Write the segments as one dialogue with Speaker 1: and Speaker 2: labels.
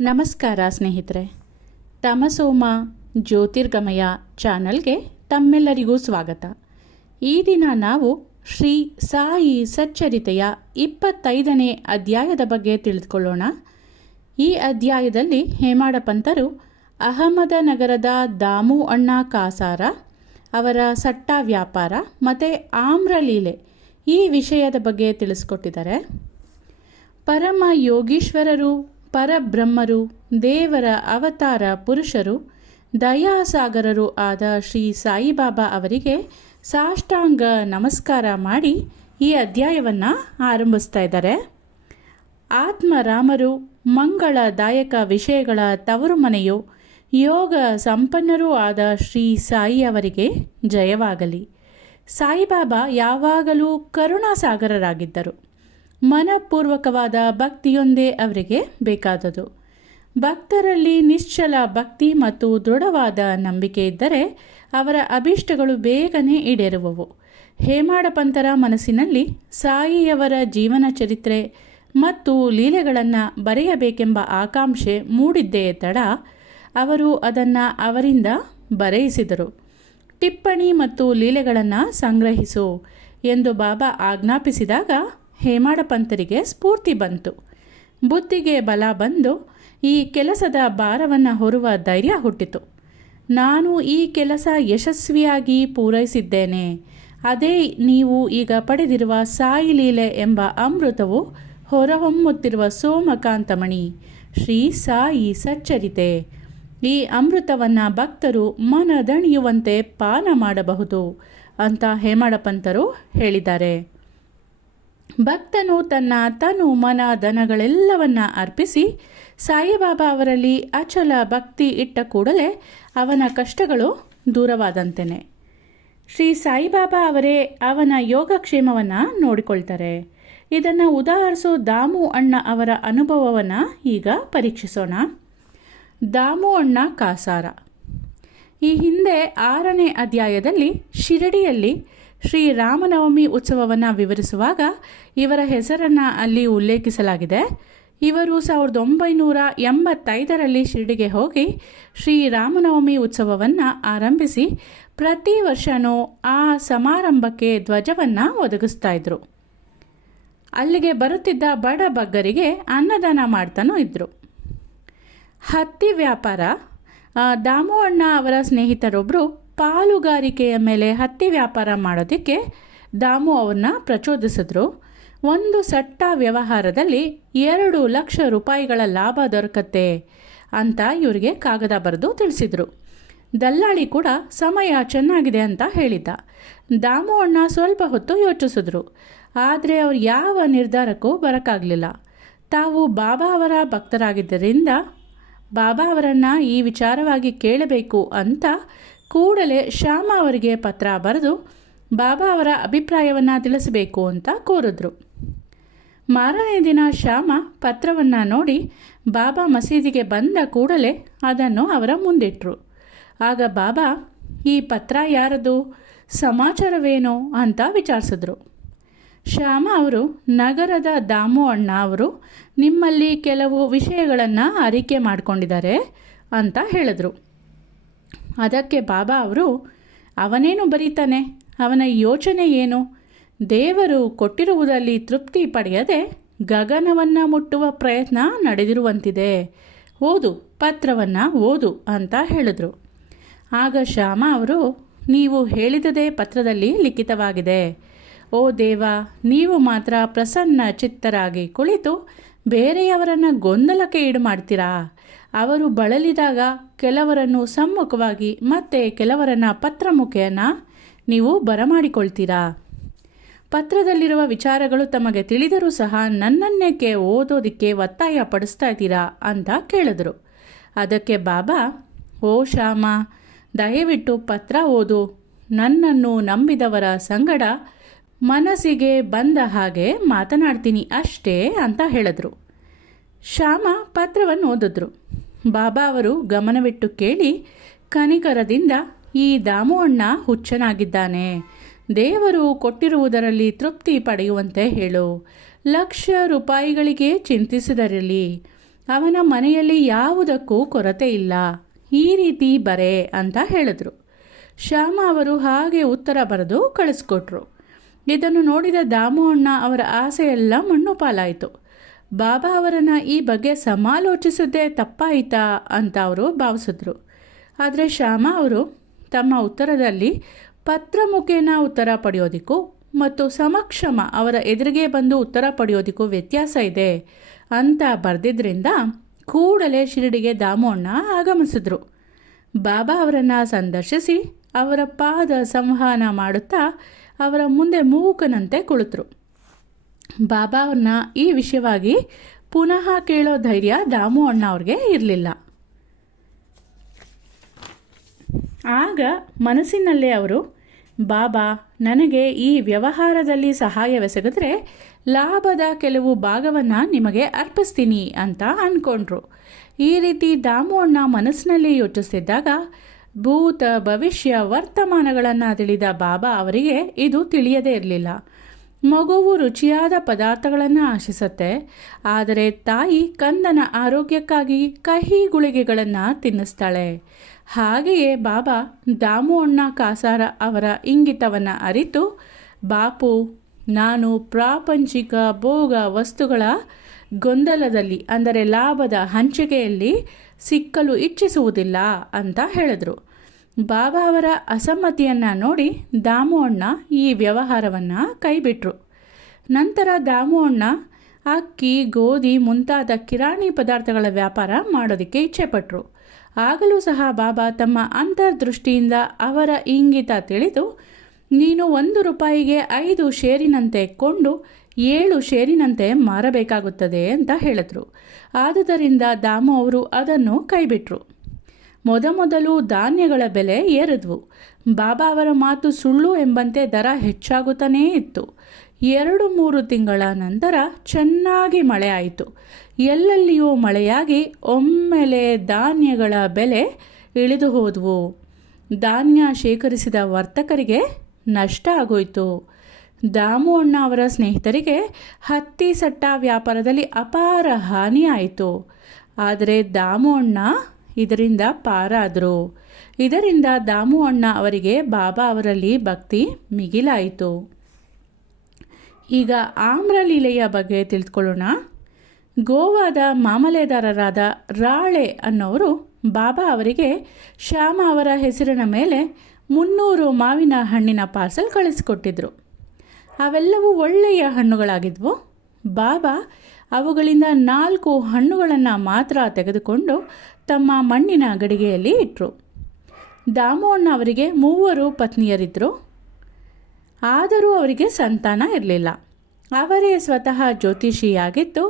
Speaker 1: ನಮಸ್ಕಾರ ಸ್ನೇಹಿತರೆ. ತಮಸೋಮ ಜ್ಯೋತಿರ್ಗಮಯ ಚಾನಲ್ಗೆ ತಮ್ಮೆಲ್ಲರಿಗೂ ಸ್ವಾಗತ. ಈ ದಿನ ನಾವು ಶ್ರೀ ಸಾಯಿ ಸಚ್ಚರಿತೆಯ ಇಪ್ಪತ್ತೈದನೇ ಅಧ್ಯಾಯದ ಬಗ್ಗೆ ತಿಳಿದುಕೊಳ್ಳೋಣ. ಈ ಅಧ್ಯಾಯದಲ್ಲಿ ಹೇಮಾಡ ಪಂತರು ಅಹಮದನಗರದ ದಾಮು ಅಣ್ಣ ಕಾಸಾರ, ಅವರ ಸಟ್ಟ ವ್ಯಾಪಾರ ಮತ್ತು ಆಮ್ರಲೀಲೆ ಈ ವಿಷಯದ ಬಗ್ಗೆ ತಿಳಿಸ್ಕೊಟ್ಟಿದ್ದಾರೆ. ಪರಮ ಯೋಗೀಶ್ವರರು ಪರಬ್ರಹ್ಮರು, ದೇವರ ಅವತಾರ ಪುರುಷರು, ದಯಾಸಾಗರರು ಆದ ಶ್ರೀ ಸಾಯಿಬಾಬಾ ಅವರಿಗೆ ಸಾಷ್ಟಾಂಗ ನಮಸ್ಕಾರ ಮಾಡಿ ಈ ಅಧ್ಯಾಯವನ್ನು ಆರಂಭಿಸ್ತಾ ಇದ್ದಾರೆ. ಆತ್ಮರಾಮರು, ಮಂಗಳದಾಯಕ ವಿಷಯಗಳ ತವರು ಮನೆಯು ಯೋಗ ಸಂಪನ್ನರೂ ಆದ ಶ್ರೀ ಸಾಯಿ ಅವರಿಗೆ ಜಯವಾಗಲಿ. ಸಾಯಿಬಾಬಾ ಯಾವಾಗಲೂ ಕರುಣಾಸಾಗರರಾಗಿದ್ದರು. ಮನಪೂರ್ವಕವಾದ ಭಕ್ತಿಯೊಂದೇ ಅವರಿಗೆ ಬೇಕಾದದು. ಭಕ್ತರಲ್ಲಿ ನಿಶ್ಚಲ ಭಕ್ತಿ ಮತ್ತು ದೃಢವಾದ ನಂಬಿಕೆ ಇದ್ದರೆ ಅವರ ಅಭೀಷ್ಟಗಳು ಬೇಗನೆ ಈಡೇರುವವು. ಹೇಮಾಡ ಪಂತರ ಮನಸ್ಸಿನಲ್ಲಿ ಸಾಯಿಯವರ ಜೀವನ ಚರಿತ್ರೆ ಮತ್ತು ಲೀಲೆಗಳನ್ನು ಬರೆಯಬೇಕೆಂಬ ಆಕಾಂಕ್ಷೆ ಮೂಡಿದ್ದೇ ತಡ ಅವರು ಅದನ್ನು ಅವರಿಂದ ಬರೆಯಿಸಿದರು. ಟಿಪ್ಪಣಿ ಮತ್ತು ಲೀಲೆಗಳನ್ನು ಸಂಗ್ರಹಿಸು ಎಂದು ಬಾಬಾ ಆಜ್ಞಾಪಿಸಿದಾಗ ಹೇಮಾಡ ಪಂತರಿಗೆ ಸ್ಫೂರ್ತಿ ಬಂತು. ಬುದ್ಧಿಗೆ ಬಲ ಬಂದು ಈ ಕೆಲಸದ ಭಾರವನ್ನು ಹೊರುವ ಧೈರ್ಯ ಹುಟ್ಟಿತು. ನಾನು ಈ ಕೆಲಸ ಯಶಸ್ವಿಯಾಗಿ ಪೂರೈಸಿದ್ದೇನೆ. ಅದೇ ನೀವು ಈಗ ಪಡೆದಿರುವ ಸಾಯಿ ಲೀಲೆ ಎಂಬ ಅಮೃತವು ಹೊರಹೊಮ್ಮುತ್ತಿರುವ ಸೋಮಕಾಂತಮಣಿ, ಶ್ರೀ ಸಾಯಿ ಸಚ್ಚರಿತೆ. ಈ ಅಮೃತವನ್ನು ಭಕ್ತರು ಮನದಣಿಯುವಂತೆ ಪಾನ ಮಾಡಬಹುದು ಅಂತ ಹೇಮಾಡಪಂತರು ಹೇಳಿದ್ದಾರೆ. ಭಕ್ತನು ತನ್ನ ತನು ಮನ ಧನಗಳೆಲ್ಲವನ್ನ ಅರ್ಪಿಸಿ ಸಾಯಿಬಾಬಾ ಅವರಲ್ಲಿ ಅಚಲ ಭಕ್ತಿ ಇಟ್ಟ ಕೂಡಲೇ ಅವನ ಕಷ್ಟಗಳು ದೂರವಾದಂತೆಯೇ ಶ್ರೀ ಸಾಯಿಬಾಬಾ ಅವರೇ ಅವನ ಯೋಗಕ್ಷೇಮವನ್ನು ನೋಡಿಕೊಳ್ತಾರೆ. ಇದನ್ನು ಉದಾಹರಿಸೋ ದಾಮು ಅಣ್ಣ ಅವರ ಅನುಭವವನ್ನು ಈಗ ಪರೀಕ್ಷಿಸೋಣ. ದಾಮು ಅಣ್ಣ ಕಾಸಾರ. ಈ ಹಿಂದೆ ಆರನೇ ಅಧ್ಯಾಯದಲ್ಲಿ ಶಿರಡಿಯಲ್ಲಿ ಶ್ರೀ ರಾಮನವಮಿ ಉತ್ಸವವನ್ನು ವಿವರಿಸುವಾಗ ಇವರ ಹೆಸರನ್ನು ಅಲ್ಲಿ ಉಲ್ಲೇಖಿಸಲಾಗಿದೆ. ಇವರು ಸಾವಿರದ ಒಂಬೈನೂರ ಎಂಬತ್ತೈದರಲ್ಲಿ ಶಿರಡಿಗೆ ಹೋಗಿ ಶ್ರೀ ರಾಮನವಮಿ ಉತ್ಸವವನ್ನು ಆರಂಭಿಸಿ ಪ್ರತಿ ವರ್ಷವೂ ಆ ಸಮಾರಂಭಕ್ಕೆ ಧ್ವಜವನ್ನು ಒದಗಿಸ್ತಾ ಇದ್ರು. ಅಲ್ಲಿಗೆ ಬರುತ್ತಿದ್ದ ಬಡ ಬಗ್ಗರಿಗೆ ಅನ್ನದಾನ ಮಾಡ್ತಾನೂ ಇದ್ದರು ಹತ್ತಿ ವ್ಯಾಪಾರ ದಾಮು ಅಣ್ಣ ಅವರ ಸ್ನೇಹಿತರೊಬ್ಬರು ಪಾಲುಗಾರಿಕೆಯ ಮೇಲೆ ಹತ್ತಿ ವ್ಯಾಪಾರ ಮಾಡೋದಕ್ಕೆ ದಾಮು ಅವ್ರನ್ನ ಪ್ರಚೋದಿಸಿದ್ರು. ಒಂದು ಸಟ್ಟ ವ್ಯವಹಾರದಲ್ಲಿ ಎರಡು ಲಕ್ಷ ರೂಪಾಯಿಗಳ ಲಾಭ ದೊರಕತ್ತೆ ಅಂತ ಇವರಿಗೆ ಕಾಗದ ಬರೆದು ತಿಳಿಸಿದರು. ದಲ್ಲಾಳಿ ಕೂಡ ಸಮಯ ಚೆನ್ನಾಗಿದೆ ಅಂತ ಹೇಳಿದ್ದ. ದಾಮು ಅಣ್ಣ ಸ್ವಲ್ಪ ಹೊತ್ತು ಯೋಚಿಸಿದ್ರು. ಆದರೆ ಅವ್ರು ಯಾವ ನಿರ್ಧಾರಕ್ಕೂ ಬರೋಕ್ಕಾಗಲಿಲ್ಲ. ತಾವು ಬಾಬಾ ಅವರ ಭಕ್ತರಾಗಿದ್ದರಿಂದ ಬಾಬಾ ಅವರನ್ನು ಈ ವಿಚಾರವಾಗಿ ಕೇಳಬೇಕು ಅಂತ ಕೂಡಲೇ ಶ್ಯಾಮ ಅವರಿಗೆ ಪತ್ರ ಬರೆದು, ಬಾಬಾ ಅವರ ಅಭಿಪ್ರಾಯವನ್ನು ತಿಳಿಸಬೇಕು ಅಂತ ಕೋರಿದ್ರು. ಮಾರನೇ ದಿನ ಶ್ಯಾಮ ಪತ್ರವನ್ನು ನೋಡಿ ಬಾಬಾ ಮಸೀದಿಗೆ ಬಂದ ಕೂಡಲೇ ಅದನ್ನು ಅವರ ಮುಂದಿಟ್ಟರು ಆಗ ಬಾಬಾ, ಈ ಪತ್ರ ಯಾರದು? ಸಮಾಚಾರವೇನು ಅಂತ ವಿಚಾರಿಸಿದ್ರು. ಶ್ಯಾಮ ಅವರು, ನಗರದ ದಾಮು ಅಣ್ಣ ಅವರು ನಿಮ್ಮಲ್ಲಿ ಕೆಲವು ವಿಷಯಗಳನ್ನು ಅರಿಕೆ ಮಾಡಿಕೊಂಡಿದ್ದಾರೆ ಅಂತ ಹೇಳಿದ್ರು. ಅದಕ್ಕೆ ಬಾಬಾ ಅವರು, ಅವನೇನು ಬರೀತಾನೆ? ಅವನ ಯೋಚನೆ ಏನು? ದೇವರು ಕೊಟ್ಟಿರುವುದಲ್ಲಿ ತೃಪ್ತಿ ಪಡೆಯದೆ ಗಗನವನ್ನು ಮುಟ್ಟುವ ಪ್ರಯತ್ನ ನಡೆದಿರುವಂತಿದೆ. ಓದು, ಪತ್ರವನ್ನು ಓದು ಅಂತ ಹೇಳಿದರು. ಆಗ ಶ್ಯಾಮ ಅವರು, ನೀವು ಹೇಳಿದದೇ ಪತ್ರದಲ್ಲಿ ಲಿಖಿತವಾಗಿದೆ. ಓ ದೇವ, ನೀವು ಮಾತ್ರ ಪ್ರಸನ್ನ ಚಿತ್ತರಾಗಿ ಕುಳಿತು ಬೇರೆಯವರನ್ನು ಗೊಂದಲಕ್ಕೆ ಈಡು ಮಾಡ್ತೀರಾ ಅವರು ಬಳಲಿದಾಗ ಕೆಲವರನ್ನು ಸಮ್ಮುಖವಾಗಿ ಮತ್ತೆ ಕೆಲವರನ್ನು ಮುಖೇನ ನೀವು ಬರಮಾಡಿಕೊಳ್ತೀರಾ? ಪತ್ರದಲ್ಲಿರುವ ವಿಚಾರಗಳು ತಮಗೆ ತಿಳಿದರೂ ಸಹ ನನ್ನನ್ನೇಕೆ ಓದೋದಕ್ಕೆ ಒತ್ತಾಯ ಪಡಿಸ್ತಾ ಇದ್ದೀರಾ ಅಂತ ಕೇಳಿದರು. ಅದಕ್ಕೆ ಬಾಬಾ, ಓ ಶ್ಯಾಮ, ದಯವಿಟ್ಟು ಪತ್ರ ಓದು. ನನ್ನನ್ನು ನಂಬಿದವರ ಸಂಗಡ ಮನಸ್ಸಿಗೆ ಬಂದ ಹಾಗೆ ಮಾತನಾಡ್ತೀನಿ ಅಷ್ಟೇ ಅಂತ ಹೇಳಿದ್ರು. ಶ್ಯಾಮ ಪತ್ರವನ್ನು ಓದಿದ್ರು. ಬಾಬಾ ಅವರು ಗಮನವಿಟ್ಟು ಕೇಳಿ, ಕನಿಕರದಿಂದ ಈ ದಾಮು ಅಣ್ಣ ಹುಚ್ಚನಾಗಿದ್ದಾನೆ. ದೇವರು ಕೊಟ್ಟಿರುವುದರಲ್ಲಿ ತೃಪ್ತಿ ಪಡೆಯುವಂತೆ ಹೇಳು. ಲಕ್ಷ ರೂಪಾಯಿಗಳಿಗೆ ಚಿಂತಿಸಿದರಲ್ಲಿ ಅವನ ಮನೆಯಲ್ಲಿ ಯಾವುದಕ್ಕೂ ಕೊರತೆ ಇಲ್ಲ. ಈ ರೀತಿ ಬರೆ ಅಂತ ಹೇಳಿದ್ರು. ಶ್ಯಾಮ ಅವರು ಹಾಗೆ ಉತ್ತರ ಬರೆದು ಕಳಿಸ್ಕೊಟ್ರು. ಇದನ್ನು ನೋಡಿದ ದಾಮು ಅಣ್ಣ ಅವರ ಆಸೆಯೆಲ್ಲ ಮಣ್ಣು ಪಾಲಾಯಿತು ಬಾಬಾ ಅವರನ್ನು ಈ ಬಗ್ಗೆ ಸಮಾಲೋಚಿಸದೆ ತಪ್ಪಾಯಿತಾ? ಅಂತ ಅವರು ಭಾವಿಸಿದ್ರು. ಆದರೆ ಶ್ಯಾಮ ಅವರು ತಮ್ಮ ಉತ್ತರದಲ್ಲಿ, ಪತ್ರ ಮುಖೇನ ಉತ್ತರ ಪಡೆಯೋದಕ್ಕೂ ಮತ್ತು ಸಮಕ್ಷಮ ಅವರ ಎದುರಿಗೆ ಬಂದು ಉತ್ತರ ಪಡೆಯೋದಕ್ಕೂ ವ್ಯತ್ಯಾಸ ಇದೆ ಅಂತ ಬರೆದಿದ್ದರಿಂದ ಕೂಡಲೇ ಶಿರಡಿಗೆ ದಾಮು ಅಣ್ಣ ಆಗಮಿಸಿದ್ರು. ಬಾಬಾ ಅವರನ್ನು ಸಂದರ್ಶಿಸಿ ಅವರ ಪಾದ ಸಂವಹನ ಮಾಡುತ್ತಾ ಅವರ ಮುಂದೆ ಮೂಕನಂತೆ ಕುಳಿತರು. ಬಾಬಾ ಅವ್ರನ್ನ ಈ ವಿಷಯವಾಗಿ ಪುನಃ ಕೇಳೋ ಧೈರ್ಯ ದಾಮು ಅಣ್ಣ ಅವ್ರಿಗೆ ಇರಲಿಲ್ಲ. ಆಗ ಮನಸ್ಸಿನಲ್ಲೇ ಅವರು, ಬಾಬಾ, ನನಗೆ ಈ ವ್ಯವಹಾರದಲ್ಲಿ ಸಹಾಯವೆಸಗಿದ್ರೆ ಲಾಭದ ಕೆಲವು ಭಾಗವನ್ನು ನಿಮಗೆ ಅರ್ಪಿಸ್ತೀನಿ ಅಂತ ಅಂದ್ಕೊಂಡ್ರು ಈ ರೀತಿ ದಾಮು ಅಣ್ಣ ಮನಸ್ಸಿನಲ್ಲಿ ಯೋಚಿಸ್ತಿದ್ದಾಗ ಭೂತ ಭವಿಷ್ಯ ವರ್ತಮಾನಗಳನ್ನು ತಿಳಿದ ಬಾಬಾ ಅವರಿಗೆ ಇದು ತಿಳಿಯದೇ ಇರಲಿಲ್ಲ. ಮಗುವು ರುಚಿಯಾದ ಪದಾರ್ಥಗಳನ್ನು ಆಶಿಸುತ್ತೆ. ಆದರೆ ತಾಯಿ ಕಂದನ ಆರೋಗ್ಯಕ್ಕಾಗಿ ಕಹಿ ಗುಳಿಗೆಗಳನ್ನು ತಿನ್ನಿಸ್ತಾಳೆ. ಹಾಗೆಯೇ ಬಾಬಾ ದಾಮು ಅಣ್ಣ ಕಾಸಾರ ಅವರ ಇಂಗಿತವನ್ನು ಅರಿತು, ಬಾಪು, ನಾನು ಪ್ರಾಪಂಚಿಕ ಭೋಗ ವಸ್ತುಗಳ ಗೊಂದಲದಲ್ಲಿ, ಅಂದರೆ ಲಾಭದ ಹಂಚಿಕೆಯಲ್ಲಿ ಸಿಕ್ಕಲು ಇಚ್ಛಿಸುವುದಿಲ್ಲ ಅಂತ ಹೇಳಿದ್ರು. ಬಾಬಾ ಅವರ ಅಸಮ್ಮತಿಯನ್ನು ನೋಡಿ ದಾಮು ಅಣ್ಣ ಈ ವ್ಯವಹಾರವನ್ನು ಕೈಬಿಟ್ರು. ನಂತರ ದಾಮು ಅಣ್ಣ ಅಕ್ಕಿ, ಗೋಧಿ ಮುಂತಾದ ಕಿರಾಣಿ ಪದಾರ್ಥಗಳ ವ್ಯಾಪಾರ ಮಾಡೋದಕ್ಕೆ ಇಚ್ಛೆಪಟ್ಟರು ಆಗಲೂ ಸಹ ಬಾಬಾ ತಮ್ಮ ಅಂತರ್ದೃಷ್ಟಿಯಿಂದ ಅವರ ಇಂಗಿತ ತಿಳಿದು, ನೀನು ಒಂದು ರೂಪಾಯಿಗೆ ಐದು ಶೇರಿನಂತೆ ಕೊಂಡು ಏಳು ಶೇರಿನಂತೆ ಮಾರಬೇಕಾಗುತ್ತದೆ ಅಂತ ಹೇಳಿದ್ರು. ಆದುದರಿಂದ ದಾಮು ಅವರು ಅದನ್ನು ಕೈಬಿಟ್ರು. ಮೊದಮೊದಲು ಧಾನ್ಯಗಳ ಬೆಲೆ ಏರಿದ್ವು. ಬಾಬಾ ಅವರ ಮಾತು ಸುಳ್ಳು ಎಂಬಂತೆ ದರ ಹೆಚ್ಚಾಗುತ್ತಾನೇ ಇತ್ತು. ಎರಡು ಮೂರು ತಿಂಗಳ ನಂತರ ಚೆನ್ನಾಗಿ ಮಳೆ ಆಯಿತು. ಎಲ್ಲೆಲ್ಲಿಯೂ ಮಳೆಯಾಗಿ ಒಮ್ಮೆಲೆ ಧಾನ್ಯಗಳ ಬೆಲೆ ಇಳಿದು ಹೋದವು. ಧಾನ್ಯ ಶೇಖರಿಸಿದ ವರ್ತಕರಿಗೆ ನಷ್ಟ ಆಗೋಯಿತು. ದಾಮು ಅಣ್ಣ ಅವರ ಸ್ನೇಹಿತರಿಗೆ ಹತ್ತಿ ಸಟ್ಟ ವ್ಯಾಪಾರದಲ್ಲಿ ಅಪಾರ ಹಾನಿಯಾಯಿತು ಆದರೆ ದಾಮು ಅಣ್ಣ ಇದರಿಂದ ಪಾರಾದರು. ಇದರಿಂದ ದಾಮು ಅಣ್ಣ ಅವರಿಗೆ ಬಾಬಾ ಅವರಲ್ಲಿ ಭಕ್ತಿ ಮಿಗಿಲಾಯಿತು. ಈಗ ಆಮ್ರಲೀಲೆಯ ಬಗ್ಗೆ ತಿಳಿದುಕೊಳ್ಳೋಣ ಗೋವಾದ ಮಾಮಲೆದಾರರಾದ ರಾಳೆ ಅನ್ನೋರು ಬಾಬಾ ಅವರಿಗೆ ಶ್ಯಾಮ ಅವರ ಹೆಸರಿನ ಮೇಲೆ ಮುನ್ನೂರು ಮಾವಿನ ಹಣ್ಣಿನ ಪಾರ್ಸಲ್ ಕಳಿಸಿಕೊಟ್ಟಿದ್ರು. ಅವೆಲ್ಲವೂ ಒಳ್ಳೆಯ ಹಣ್ಣುಗಳಾಗಿದ್ವು. ಬಾಬಾ ಅವುಗಳಿಂದ ನಾಲ್ಕು ಹಣ್ಣುಗಳನ್ನು ಮಾತ್ರ ತೆಗೆದುಕೊಂಡು ತಮ್ಮ ಮಣ್ಣಿನ ಗಡಿಗೆಯಲ್ಲಿ ಇಟ್ಟರು ದಾಮೋಣ್ಣ ಅವರಿಗೆ ಮೂವರು ಪತ್ನಿಯರಿದ್ದರು ಆದರೂ ಅವರಿಗೆ ಸಂತಾನ ಇರಲಿಲ್ಲ. ಅವರೇ ಸ್ವತಃ ಜ್ಯೋತಿಷಿಯಾಗಿದ್ದು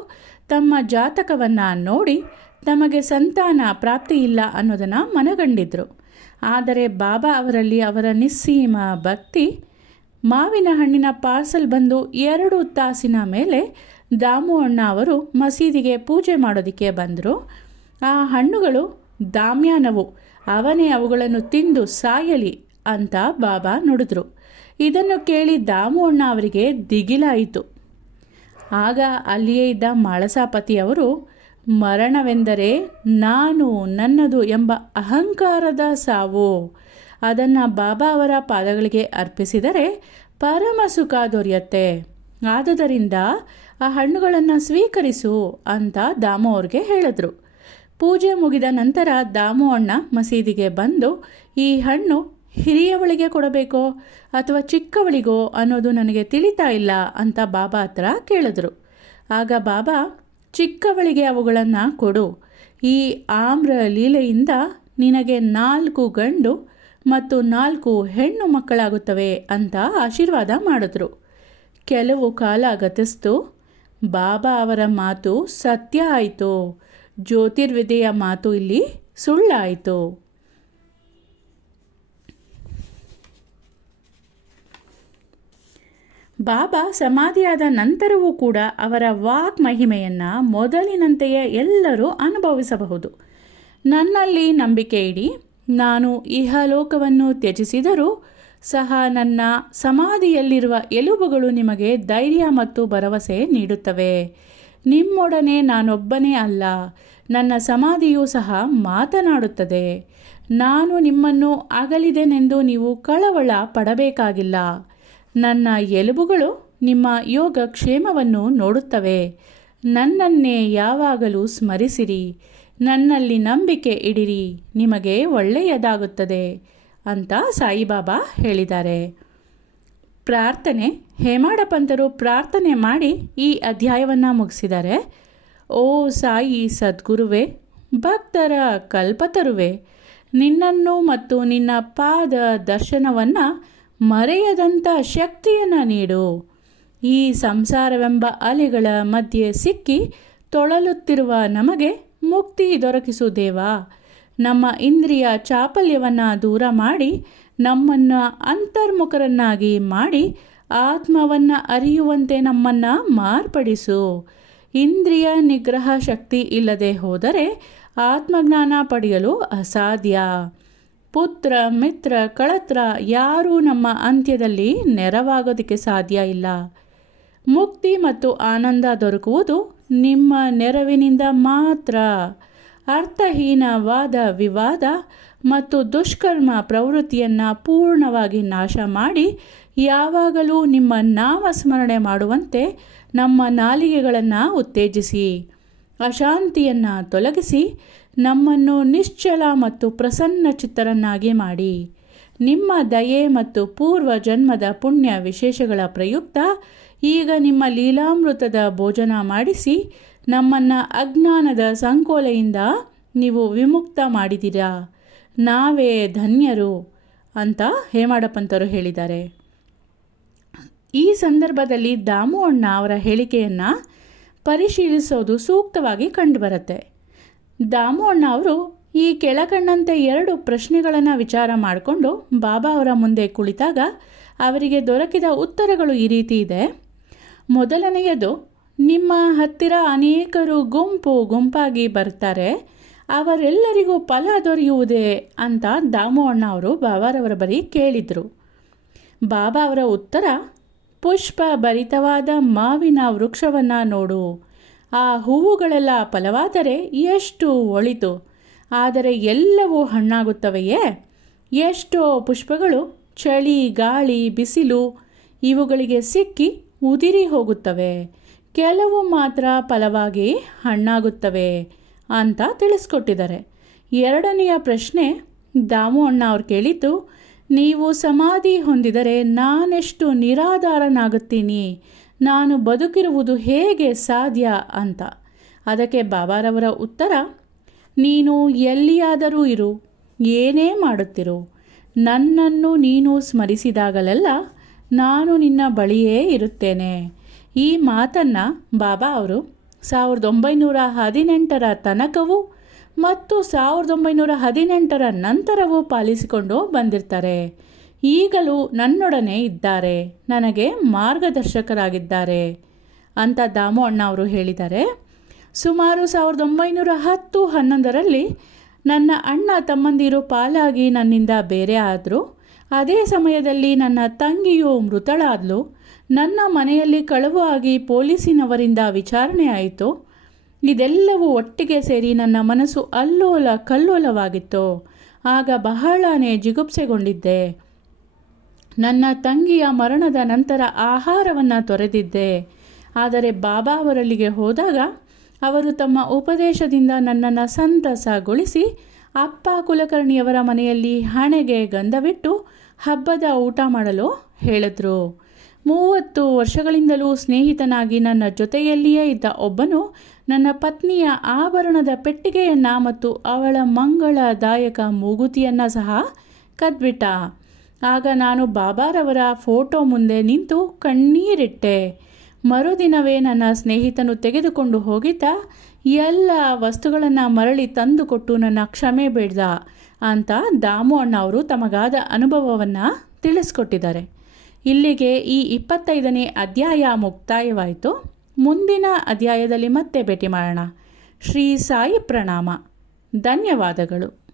Speaker 1: ತಮ್ಮ ಜಾತಕವನ್ನು ನೋಡಿ ತಮಗೆ ಸಂತಾನ ಪ್ರಾಪ್ತಿ ಇಲ್ಲ ಅನ್ನೋದನ್ನು ಮನಗಂಡಿದ್ರು. ಆದರೆ ಬಾಬಾ ಅವರಲ್ಲಿ ಅವರ ನಿಸ್ಸೀಮ ಭಕ್ತಿ, ಮಾವಿನ ಹಣ್ಣಿನ ಪಾರ್ಸಲ್ ಬಂದು ಎರಡು ತಾಸಿನ ಮೇಲೆ ದಾಮು ಅಣ್ಣ ಅವರು ಮಸೀದಿಗೆ ಪೂಜೆ ಮಾಡೋದಕ್ಕೆ ಬಂದರು. ಆ ಹಣ್ಣುಗಳು ದಾಮ್ಯಾನವು. ಅವನೇ ಅವುಗಳನ್ನು ತಿಂದು ಸಾಯಲಿ ಅಂತ ಬಾಬಾ ನುಡಿದ್ರು. ಇದನ್ನು ಕೇಳಿ ದಾಮು ಅಣ್ಣ ಅವರಿಗೆ ದಿಗಿಲಾಯಿತು. ಆಗ ಅಲ್ಲಿಯೇ ಇದ್ದ ಮಾಳಸಾಪತಿಯವರು, ಮರಣವೆಂದರೆ ನಾನು ನನ್ನದು ಎಂಬ ಅಹಂಕಾರದ ಸಾವು. ಅದನ್ನು ಬಾಬಾ ಅವರ ಪಾದಗಳಿಗೆ ಅರ್ಪಿಸಿದರೆ ಪರಮ ಸುಖ ದೊರೆಯುತ್ತೆ. ಆದುದರಿಂದ ಆ ಹಣ್ಣುಗಳನ್ನು ಸ್ವೀಕರಿಸು ಅಂತ ದಾಮು ಅವ್ರಿಗೆ ಹೇಳಿದ್ರು. ಪೂಜೆ ಮುಗಿದ ನಂತರ ದಾಮು ಅಣ್ಣ ಮಸೀದಿಗೆ ಬಂದು, ಈ ಹಣ್ಣು ಹಿರಿಯವಳಿಗೆ ಕೊಡಬೇಕೋ ಅಥವಾ ಚಿಕ್ಕವಳಿಗೋ ಅನ್ನೋದು ನನಗೆ ತಿಳಿತಾ ಇಲ್ಲ ಅಂತ ಬಾಬಾ ಹತ್ರ ಕೇಳಿದ್ರು. ಆಗ ಬಾಬಾ, ಚಿಕ್ಕವಳಿಗೆ ಅವುಗಳನ್ನು ಕೊಡು. ಈ ಆಮ್ರ ಲೀಲೆಯಿಂದ ನಿನಗೆ ನಾಲ್ಕು ಗಂಡು ಮತ್ತು ನಾಲ್ಕು ಹೆಣ್ಣು ಮಕ್ಕಳಾಗುತ್ತವೆ ಅಂತ ಆಶೀರ್ವಾದ ಮಾಡಿದ್ರು. ಕೆಲವು ಕಾಲ ಗತಿಸ್ತು ಬಾಬಾ ಅವರ ಮಾತು ಸತ್ಯ ಆಯಿತು. ಜ್ಯೋತಿರ್ವಿದೆಯ ಮಾತು ಇಲ್ಲಿ ಸುಳ್ಳಾಯಿತು. ಬಾಬಾ ಸಮಾಧಿಯಾದ ನಂತರವೂ ಕೂಡ ಅವರ ವಾಕ್ ಮಹಿಮೆಯನ್ನು ಮೊದಲಿನಂತೆಯೇ ಎಲ್ಲರೂ ಅನುಭವಿಸಬಹುದು. ನನ್ನಲ್ಲಿ ನಂಬಿಕೆ ಇಡಿ, ನಾನು ಇಹಲೋಕವನ್ನು ತ್ಯಜಿಸಿದರೂ ಸಹ ನನ್ನ ಸಮಾಧಿಯಲ್ಲಿರುವ ಎಲುಬುಗಳು ನಿಮಗೆ ಧೈರ್ಯ ಮತ್ತು ಭರವಸೆ ನೀಡುತ್ತವೆ. ನಿಮ್ಮೊಡನೆ ನಾನೊಬ್ಬನೇ ಅಲ್ಲ, ನನ್ನ ಸಮಾಧಿಯೂ ಸಹ ಮಾತನಾಡುತ್ತದೆ. ನಾನು ನಿಮ್ಮನ್ನು ಅಗಲಿದೆನೆಂದು ನೀವು ಕಳವಳ ಪಡಬೇಕಾಗಿಲ್ಲ. ನನ್ನ ಎಲುಬುಗಳು ನಿಮ್ಮ ಯೋಗ ಕ್ಷೇಮವನ್ನು ನೋಡುತ್ತವೆ. ನನ್ನನ್ನೇ ಯಾವಾಗಲೂ ಸ್ಮರಿಸಿರಿ. ನನ್ನಲ್ಲಿ ನಂಬಿಕೆ ಇಡಿರಿ. ನಿಮಗೆ ಒಳ್ಳೆಯದಾಗುತ್ತದೆ. ಅಂತ ಸಾಯಿಬಾಬಾ ಹೇಳಿದ್ದಾರೆ. ಪ್ರಾರ್ಥನೆ, ಹೇಮಾಡ ಪಂತರು ಪ್ರಾರ್ಥನೆ ಮಾಡಿ ಈ ಅಧ್ಯಾಯವನ್ನು ಮುಗಿಸಿದ್ದಾರೆ. ಓ ಸಾಯಿ ಸದ್ಗುರುವೆ, ಭಕ್ತರ ಕಲ್ಪತರುವೆ ನಿನ್ನನ್ನು ಮತ್ತು ನಿನ್ನ ಪಾದ ದರ್ಶನವನ್ನು ಮರೆಯದಂಥ ಶಕ್ತಿಯನ್ನು ನೀಡು. ಈ ಸಂಸಾರವೆಂಬ ಅಲೆಗಳ ಮಧ್ಯೆ ಸಿಕ್ಕಿ ತೊಳಲುತ್ತಿರುವ ನಮಗೆ ಮುಕ್ತಿ ದೊರಕಿಸು ದೇವಾ. ನಮ್ಮ ಇಂದ್ರಿಯ ಚಾಪಲ್ಯವನ್ನು ದೂರ ಮಾಡಿ, ನಮ್ಮನ್ನು ಅಂತರ್ಮುಖರನ್ನಾಗಿ ಮಾಡಿ, ಆತ್ಮವನ್ನು ಅರಿಯುವಂತೆ ನಮ್ಮನ್ನು ಮಾರ್ಪಡಿಸು. ಇಂದ್ರಿಯ ನಿಗ್ರಹ ಶಕ್ತಿ ಇಲ್ಲದೆ ಹೋದರೆ ಆತ್ಮಜ್ಞಾನ ಪಡೆಯಲು ಅಸಾಧ್ಯ. ಪುತ್ರ, ಮಿತ್ರ, ಕಳತ್ರ ಯಾರೂ ನಮ್ಮ ಅಂತ್ಯದಲ್ಲಿ ನೆರವಾಗೋದಕ್ಕೆ ಸಾಧ್ಯ ಇಲ್ಲ. ಮುಕ್ತಿ ಮತ್ತು ಆನಂದ ದೊರಕುವುದು ನಿಮ್ಮ ನೆರವಿನಿಂದ ಮಾತ್ರ. ಅರ್ಥಹೀನ ವಾದ ವಿವಾದ ಮತ್ತು ದುಷ್ಕರ್ಮ ಪ್ರವೃತ್ತಿಯನ್ನು ಪೂರ್ಣವಾಗಿ ನಾಶ ಮಾಡಿ ಯಾವಾಗಲೂ ನಿಮ್ಮ ನಾಮಸ್ಮರಣೆ ಮಾಡುವಂತೆ ನಮ್ಮ ನಾಲಿಗೆಗಳನ್ನು ಉತ್ತೇಜಿಸಿ, ಅಶಾಂತಿಯನ್ನು ತೊಲಗಿಸಿ, ನಮ್ಮನ್ನು ನಿಶ್ಚಲ ಮತ್ತು ಪ್ರಸನ್ನ ಚಿತ್ತರನ್ನಾಗಿ ಮಾಡಿ. ನಿಮ್ಮ ದಯೆ ಮತ್ತು ಪೂರ್ವ ಜನ್ಮದ ಪುಣ್ಯ ವಿಶೇಷಗಳ ಪ್ರಯುಕ್ತ ಈಗ ನಿಮ್ಮ ಲೀಲಾಮೃತದ ಭೋಜನ ಮಾಡಿಸಿ ನಮ್ಮನ್ನು ಅಜ್ಞಾನದ ಸಂಕೋಲೆಯಿಂದ ನೀವು ವಿಮುಕ್ತ ಮಾಡಿದಿರಾ? ನಾವೇ ಧನ್ಯರು ಅಂತ ಹೇಮಾಡಪಂತರು ಹೇಳಿದ್ದಾರೆ. ಈ ಸಂದರ್ಭದಲ್ಲಿ ದಾಮು ಅಣ್ಣ ಅವರ ಹೇಳಿಕೆಯನ್ನು ಪರಿಶೀಲಿಸೋದು ಸೂಕ್ತವಾಗಿ ಕಂಡುಬರುತ್ತೆ. ದಾಮು ಅಣ್ಣ ಅವರು ಈ ಕೆಳಕಂಡಂತೆ ಎರಡು ಪ್ರಶ್ನೆಗಳನ್ನು ವಿಚಾರ ಮಾಡಿಕೊಂಡು ಬಾಬಾ ಅವರ ಮುಂದೆ ಕುಳಿತಾಗ ಅವರಿಗೆ ದೊರಕಿದ ಉತ್ತರಗಳು ಈ ರೀತಿ ಇದೆ. ಮೊದಲನೆಯದು ನಿಮ್ಮ ಹತ್ತಿರ ಅನೇಕರು ಗುಂಪು ಗುಂಪಾಗಿ ಬರ್ತಾರೆ. ಅವರೆಲ್ಲರಿಗೂ ಫಲ ದೊರೆಯುವುದೇ ಅಂತ ದಾಮು ಅಣ್ಣ ಅವರು ಬಾಬಾರವರ ಬಳಿ ಕೇಳಿದರು. ಬಾಬಾ ಅವರ ಉತ್ತರ ಪುಷ್ಪ ಭರಿತವಾದ ಮಾವಿನ ವೃಕ್ಷವನ್ನು ನೋಡು. ಆ ಹೂವುಗಳೆಲ್ಲ ಫಲವಾದರೆ ಎಷ್ಟು ಒಳಿತು. ಆದರೆ ಎಲ್ಲವೂ ಹಣ್ಣಾಗುತ್ತವೆಯೇ? ಎಷ್ಟೋ ಪುಷ್ಪಗಳು ಚಳಿ, ಗಾಳಿ, ಬಿಸಿಲು, ಇವುಗಳಿಗೆ ಸಿಕ್ಕಿ ಉದಿರಿ ಹೋಗುತ್ತವೆ. ಕೆಲವು ಮಾತ್ರ ಫಲವಾಗಿ ಹಣ್ಣಾಗುತ್ತವೆ ಅಂತ ತಿಳಿಸ್ಕೊಟ್ಟಿದ್ದಾರೆ. ಎರಡನೆಯ ಪ್ರಶ್ನೆ ದಾಮು ಅಣ್ಣ ಅವ್ರು ಕೇಳಿದ್ದು, ನೀವು ಸಮಾಧಿ ಹೊಂದಿದರೆ ನಾನೆಷ್ಟು ನಿರಾಧಾರನಾಗುತ್ತೀನಿ? ನಾನು ಬದುಕಿರುವುದು ಹೇಗೆ ಸಾಧ್ಯ ಅಂತ. ಅದಕ್ಕೆ ಬಾಬಾರವರ ಉತ್ತರ, ನೀನು ಎಲ್ಲಿಯಾದರೂ ಇರು, ಏನೇ ಮಾಡುತ್ತಿರು. ನನ್ನನ್ನು ನೀನು ಸ್ಮರಿಸಿದಾಗಲೆಲ್ಲ ನಾನು ನಿನ್ನ ಬಳಿಯೇ ಇರುತ್ತೇನೆ. ಈ ಮಾತನ್ನು ಬಾಬಾ ಅವರು ಸಾವಿರದ ಒಂಬೈನೂರ ಹದಿನೆಂಟರ ತನಕವೂ ಮತ್ತು ಸಾವಿರದ ಒಂಬೈನೂರ ಹದಿನೆಂಟರ ನಂತರವೂ ಪಾಲಿಸಿಕೊಂಡು ಬಂದಿರ್ತಾರೆ. ಈಗಲೂ ನನ್ನೊಡನೆ ಇದ್ದಾರೆ. ನನಗೆ ಮಾರ್ಗದರ್ಶಕರಾಗಿದ್ದಾರೆ. ಅಂತ ದಾಮು ಅಣ್ಣ ಅವರು ಹೇಳಿದ್ದಾರೆ. ಸುಮಾರು ಸಾವಿರದ ಒಂಬೈನೂರ ಹತ್ತು ಹನ್ನೊಂದರಲ್ಲಿ ನನ್ನ ಅಣ್ಣ ತಮ್ಮಂದಿರು ಪಾಲಾಗಿ ನನ್ನಿಂದ ಬೇರೆ ಆದರು. ಅದೇ ಸಮಯದಲ್ಲಿ ನನ್ನ ತಂಗಿಯು ಮೃತಳಾದ್ಲು. ನನ್ನ ಮನೆಯಲ್ಲಿ ಕಳುವಾಗಿ ಆಗಿ ಪೊಲೀಸಿನವರಿಂದ ವಿಚಾರಣೆ ಆಯಿತು. ಇದೆಲ್ಲವೂ ಒಟ್ಟಿಗೆ ಸೇರಿ ನನ್ನ ಮನಸ್ಸು ಅಲ್ಲೋಲ ಕಲ್ಲೋಲವಾಗಿತ್ತು. ಆಗ ಬಹಳನೇ ಜಿಗುಪ್ಸೆಗೊಂಡಿದ್ದೆ. ನನ್ನ ತಂಗಿಯ ಮರಣದ ನಂತರ ಆಹಾರವನ್ನು ತೊರೆದಿದ್ದೆ. ಆದರೆ ಬಾಬಾ ಅವರಲ್ಲಿಗೆ ಹೋದಾಗ ಅವರು ತಮ್ಮ ಉಪದೇಶದಿಂದ ನನ್ನನ್ನು ಸಂತಸಗೊಳಿಸಿ ಅಪ್ಪ ಕುಲಕರ್ಣಿಯವರ ಮನೆಯಲ್ಲಿ ಹಣೆಗೆ ಗಂಧವಿಟ್ಟು ಹಬ್ಬದ ಊಟ ಮಾಡಲು ಹೇಳಿದ್ರು. ಮೂವತ್ತು ವರ್ಷಗಳಿಂದಲೂ ಸ್ನೇಹಿತನಾಗಿ ನನ್ನ ಜೊತೆಯಲ್ಲಿಯೇ ಇದ್ದ ಒಬ್ಬನು ನನ್ನ ಪತ್ನಿಯ ಆಭರಣದ ಪೆಟ್ಟಿಗೆಯನ್ನು ಮತ್ತು ಅವಳ ಮಂಗಳದಾಯಕ ಮೂಗುತಿಯನ್ನು ಸಹ ಕದ್ಬಿಟ್ಟ. ಆಗ ನಾನು ಬಾಬಾರವರ ಫೋಟೋ ಮುಂದೆ ನಿಂತು ಕಣ್ಣೀರಿಟ್ಟೆ. ಮರುದಿನವೇ ನನ್ನ ಸ್ನೇಹಿತನು ತೆಗೆದುಕೊಂಡು ಹೋಗಿದ್ದ. ಎಲ್ಲ ವಸ್ತುಗಳನ್ನು ಮರಳಿ ತಂದುಕೊಟ್ಟು ನನ್ನ ಕ್ಷಮೆ ಬೇಡ್ದ. ಅಂತ ದಾಮು ಅಣ್ಣ ಅವರು ತಮಗಾದ ಅನುಭವವನ್ನು ತಿಳಿಸ್ಕೊಟ್ಟಿದ್ದಾರೆ. ಇಲ್ಲಿಗೆ ಈ ಇಪ್ಪತ್ತೈದನೇ ಅಧ್ಯಾಯ ಮುಕ್ತಾಯವಾಯಿತು. ಮುಂದಿನ ಅಧ್ಯಾಯದಲ್ಲಿ ಮತ್ತೆ ಭೇಟಿ ಮಾಡೋಣ. ಶ್ರೀ ಸಾಯಿ ಪ್ರಣಾಮ. ಧನ್ಯವಾದಗಳು.